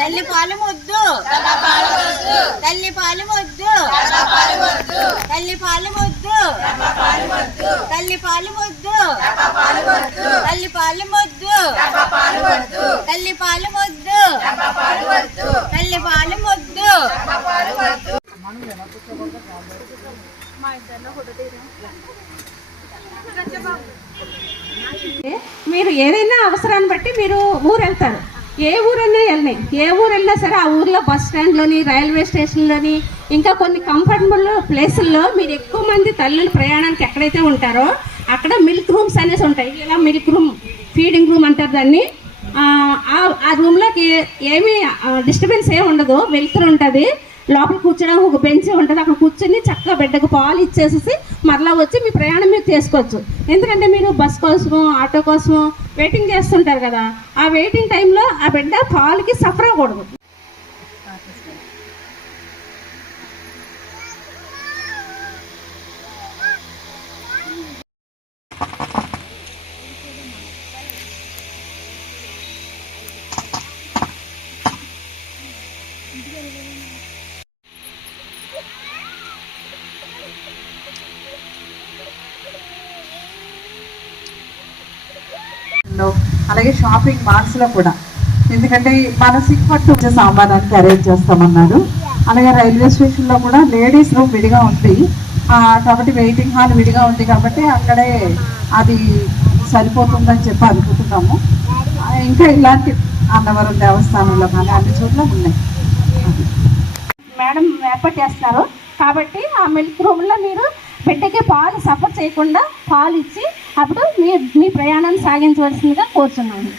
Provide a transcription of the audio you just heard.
తల్లి పాలు ముద్దు తల్లి పాలు ముద్దు తల్లి పాలు ముద్దు తల్లి పాలు ముద్దు తల్లి పాలు ముద్దు తల్లి పాలు ముద్దు తల్లి పాలు ముద్దు. మీరు ఏదైనా అవసరాన్ని బట్టి మీరు ఊరు వెళ్తారు. ఏ ఊరైనా వెళ్ళినాయి, ఏ ఊరు వెళ్ళినా సరే ఆ ఊర్లో బస్ స్టాండ్లోని, రైల్వే స్టేషన్లోని, ఇంకా కొన్ని కంఫర్టబుల్ ప్లేసుల్లో మీరు ఎక్కువ మంది తల్లులు ప్రయాణానికి ఎక్కడైతే ఉంటారో అక్కడ మిల్క్ రూమ్స్ అనేసి ఉంటాయి. ఇలా మిల్క్ రూమ్, ఫీడింగ్ రూమ్ అంటారు దాన్ని. ఆ రూమ్లోకి ఏమీ డిస్టర్బెన్స్ ఏమి ఉండదు, వెళ్తూ ఉంటుంది. లోపల కూర్చోడానికి ఒక బెంచ్ ఉంటుంది, అక్కడ కూర్చొని చక్కగా బిడ్డకు పాలు ఇచ్చేసి మరలా వచ్చి మీ ప్రయాణం మీరు చేసుకోవచ్చు. ఎందుకంటే మీరు బస్ కోసమో ఆటో కోసమో వెయిటింగ్ చేస్తుంటారు కదా, ఆ వెయిటింగ్ టైంలో ఆ బిడ్డ పాలకి సఫర్ అవ్వకూడదు. అలాగే షాపింగ్ మాల్స్లో కూడా, ఎందుకంటే మన సిక్పట్టు వచ్చే సామానానికి అరేంజ్ చేస్తామన్నారు. అలాగే రైల్వే స్టేషన్లో కూడా లేడీస్ రూమ్ విడిగా ఉంది కాబట్టి, వెయిటింగ్ హాల్ విడిగా ఉంది కాబట్టి అక్కడే అది సరిపోతుందని చెప్పి అనుకుంటున్నాము. ఇంకా ఇలాంటి అన్నవరం దేవస్థానంలో కానీ అన్ని చోట్ల ఉన్నాయి. మేడం ఏర్పాటు చేస్తున్నారు కాబట్టి ఆ మిల్క్ రూమ్లో మీరు బిడ్డకి పాలు సఫర్ చేయకుండా పాలు ఇచ్చి అప్పుడు మీ ప్రయాణాన్ని సాగించవలసిందిగా కోరుతున్నాను.